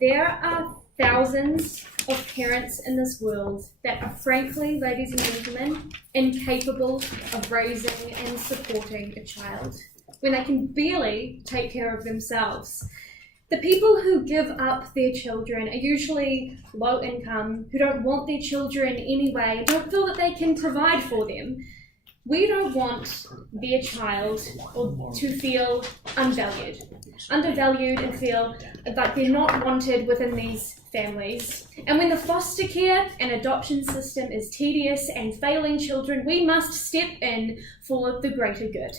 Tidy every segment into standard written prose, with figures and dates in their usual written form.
There are thousands of parents in this world that are frankly, ladies and gentlemen, incapable of raising and supporting a child when they can barely take care of themselves. The people who give up their children are usually low income, who don't want their children anyway, don't feel that they can provide for them. We don't want their child to feel undervalued and feel like they're not wanted within these families. And when the foster care and adoption system is tedious and failing children, we must step in for the greater good.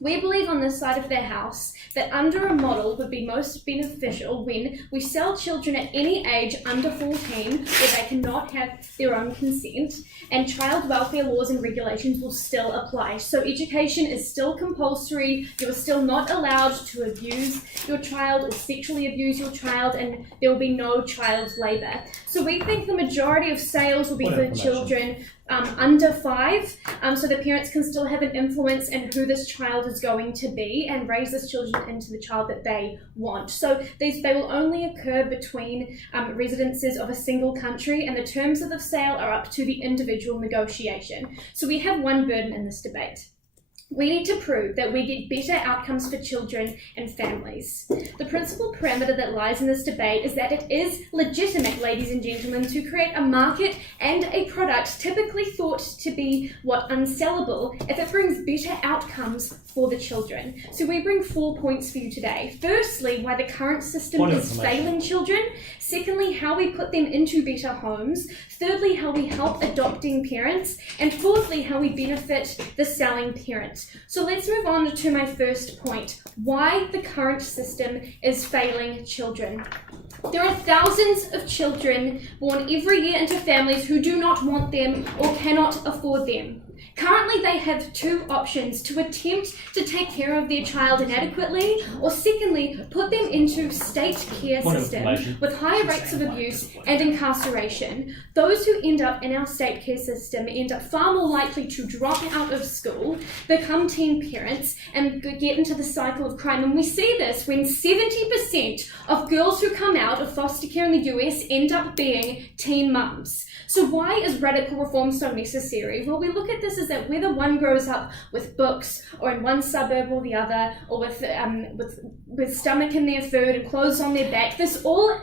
We believe on this side of the house that under a model would be most beneficial when we sell children at any age under 14 where they cannot have their own consent, and child welfare laws and regulations will still apply. So education is still compulsory, you're still not allowed to abuse your child or sexually abuse your child, and there will be no child labour. So we think the majority of sales will be for children under 5, so the parents can still have an influence in who this child is going to be and raise this children into the child that they want. So they will only occur between residences of a single country, and the terms of the sale are up to the individual negotiation. So we have one burden in this debate. We need to prove that we get better outcomes for children and families. The principal parameter that lies in this debate is that it is legitimate, ladies and gentlemen, to create a market and a product typically thought to be unsellable if it brings better outcomes for the children. So we bring 4 points for you today. Firstly, why the current system is failing children. Secondly, how we put them into better homes. Thirdly, how we help adopting parents. And fourthly, how we benefit the selling parent. So let's move on to my first point, why the current system is failing children. There are thousands of children born every year into families who do not want them or cannot afford them. Currently, they have 2 options: to attempt to take care of their child inadequately, or secondly, put them into state care system with higher rates of abuse and incarceration. Those who end up in our state care system end up far more likely to drop out of school, become teen parents, and get into the cycle of crime. And we see this when 70% of girls who come out of foster care in the US end up being teen mums. So why is radical reform so necessary? Well, we look at this as that whether one grows up with books or in one suburb or the other, or with stomach in their food and clothes on their back, this all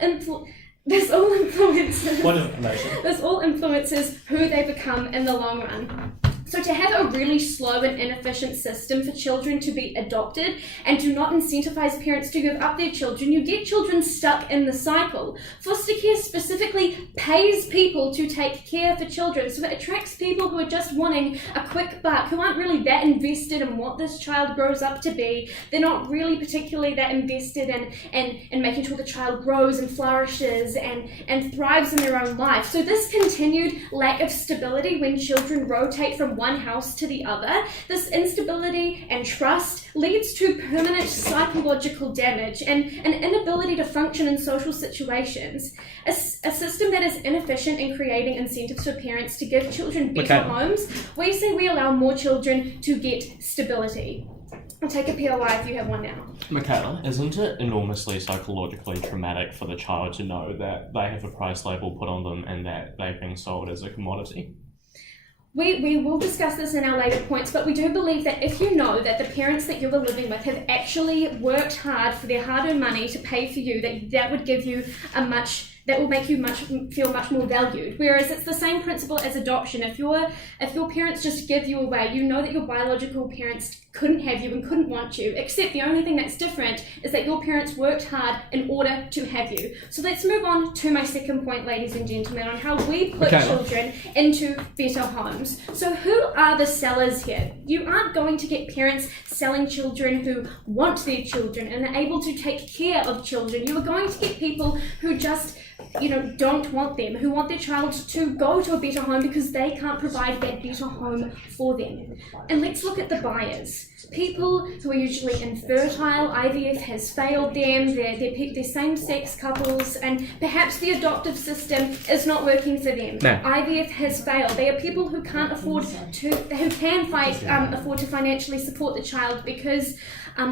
influences who they become in the long run. So to have a really slow and inefficient system for children to be adopted and to not incentivize parents to give up their children, you get children stuck in the cycle. Foster care specifically pays people to take care for children, so it attracts people who are just wanting a quick buck, who aren't really that invested in what this child grows up to be. They're not really particularly that invested in making sure the child grows and flourishes and thrives in their own life. So this continued lack of stability when children rotate from one house to the other, this instability and trust leads to permanent psychological damage and an inability to function in social situations. A system that is inefficient in creating incentives for parents to give children better homes, we say we allow more children to get stability. I'll take a POI if you have one now. Michaela, isn't it enormously psychologically traumatic for the child to know that they have a price label put on them and that they're being sold as a commodity? We will discuss this in our later points, but we do believe that if you know that the parents that you are living with have actually worked hard for their hard-earned money to pay for you, that would give you that will make you feel much more valued. Whereas it's the same principle as adoption. If your parents just give you away, you know that your biological parents couldn't have you and couldn't want you, except the only thing that's different is that your parents worked hard in order to have you. So let's move on to my second point, ladies and gentlemen, on how we put children into better homes. So who are the sellers here? You aren't going to get parents selling children who want their children and are able to take care of children. You are going to get people who just don't want them, who want their child to go to a better home because they can't provide that better home for them. And let's look at the buyers. People who are usually infertile, IVF has failed them, they're same-sex couples, and perhaps the adoptive system is not working for them. No. IVF has failed. They are people who can't afford to financially support the child because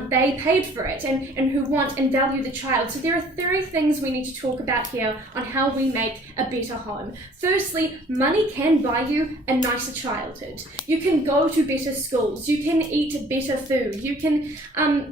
they paid for it and who want and value the child. So there are 3 things we need to talk about here on how we make a better home. Firstly, money can buy you a nicer childhood. You can go to better schools, you can eat better food, you can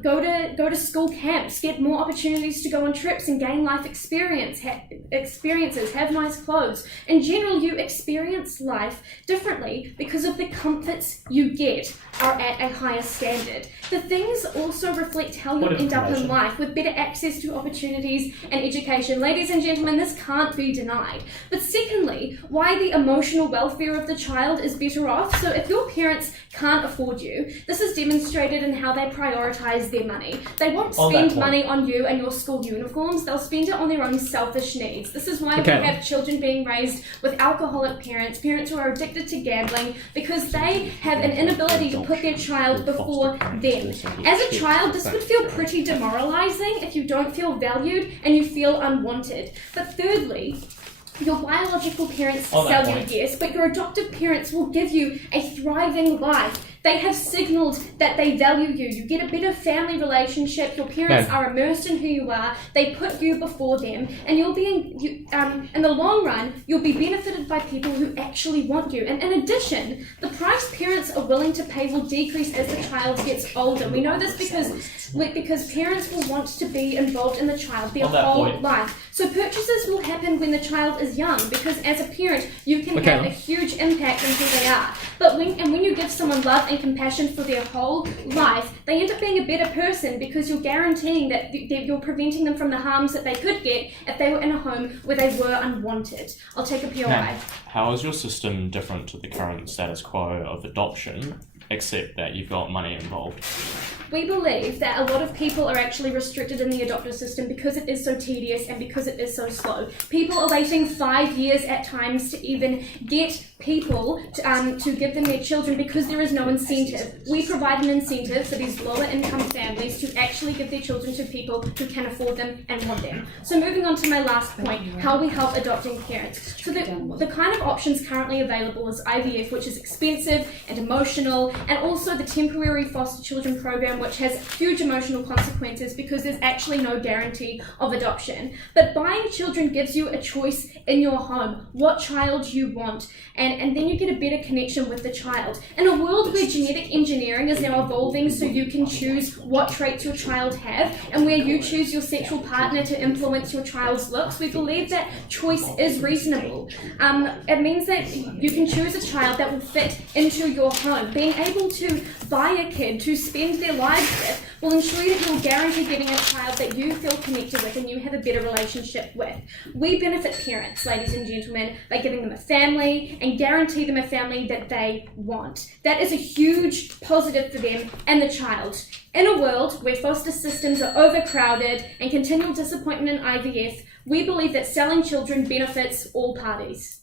go to school camps, get more opportunities to go on trips and gain life experiences, have nice clothes. In general, you experience life differently because of the comforts you get are at a higher standard. The things also reflect how you end up in life with better access to opportunities and education. Ladies and gentlemen, this can't be denied. But secondly, why the emotional welfare of the child is better off. So if your parents can't afford you, this is demonstrated in how they prioritize their money. They won't spend money on you and your school uniforms, they'll spend it on their own selfish needs. This is why we have children being raised with alcoholic parents, parents who are addicted to gambling, because they have an inability to put their child before them. As a child, this would feel pretty demoralizing if you don't feel valued and you feel unwanted. But thirdly, your biological parents sell you, yes, but your adoptive parents will give you a thriving life. They have signaled that they value you. You get a better family relationship. Your parents are immersed in who you are. They put you before them, and you'll be in the long run, you'll be benefited by people who actually want you. And in addition, the price parents are willing to pay will decrease as the child gets older. We know this because parents will want to be involved in the child their whole life. So purchases will happen when the child is young, because as a parent, you can have a huge impact on who they are. But when you give someone love and compassion for their whole life, they end up being a better person, because you're guaranteeing that you're preventing them from the harms that they could get if they were in a home where they were unwanted. I'll take a POI. How is your system different to the current status quo of adoption, except that you've got money involved? We believe that a lot of people are actually restricted in the adoptive system because it is so tedious and because it is so slow. People are waiting 5 years at times to even get people to give them their children because there is no incentive. We provide an incentive for these lower income families to actually give their children to people who can afford them and want them. So moving on to my last point, how we help adopting parents. So the kind of options currently available is IVF, which is expensive and emotional, and also the temporary foster children program, which has huge emotional consequences because there's actually no guarantee of adoption. But buying children gives you a choice in your home, what child you want, and then you get a better connection with the child. In a world where genetic engineering is now evolving so you can choose what traits your child have, and where you choose your sexual partner to influence your child's looks, we believe that choice is reasonable. It means that you can choose a child that will fit into your home. Being able to buy a kid to spend their lives with will ensure that you'll guarantee getting a child that you feel connected with and you have a better relationship with. We benefit parents, ladies and gentlemen, by giving them a family and guarantee them a family that they want. That is a huge positive for them and the child. In a world where foster systems are overcrowded and continual disappointment in IVF, we believe that selling children benefits all parties.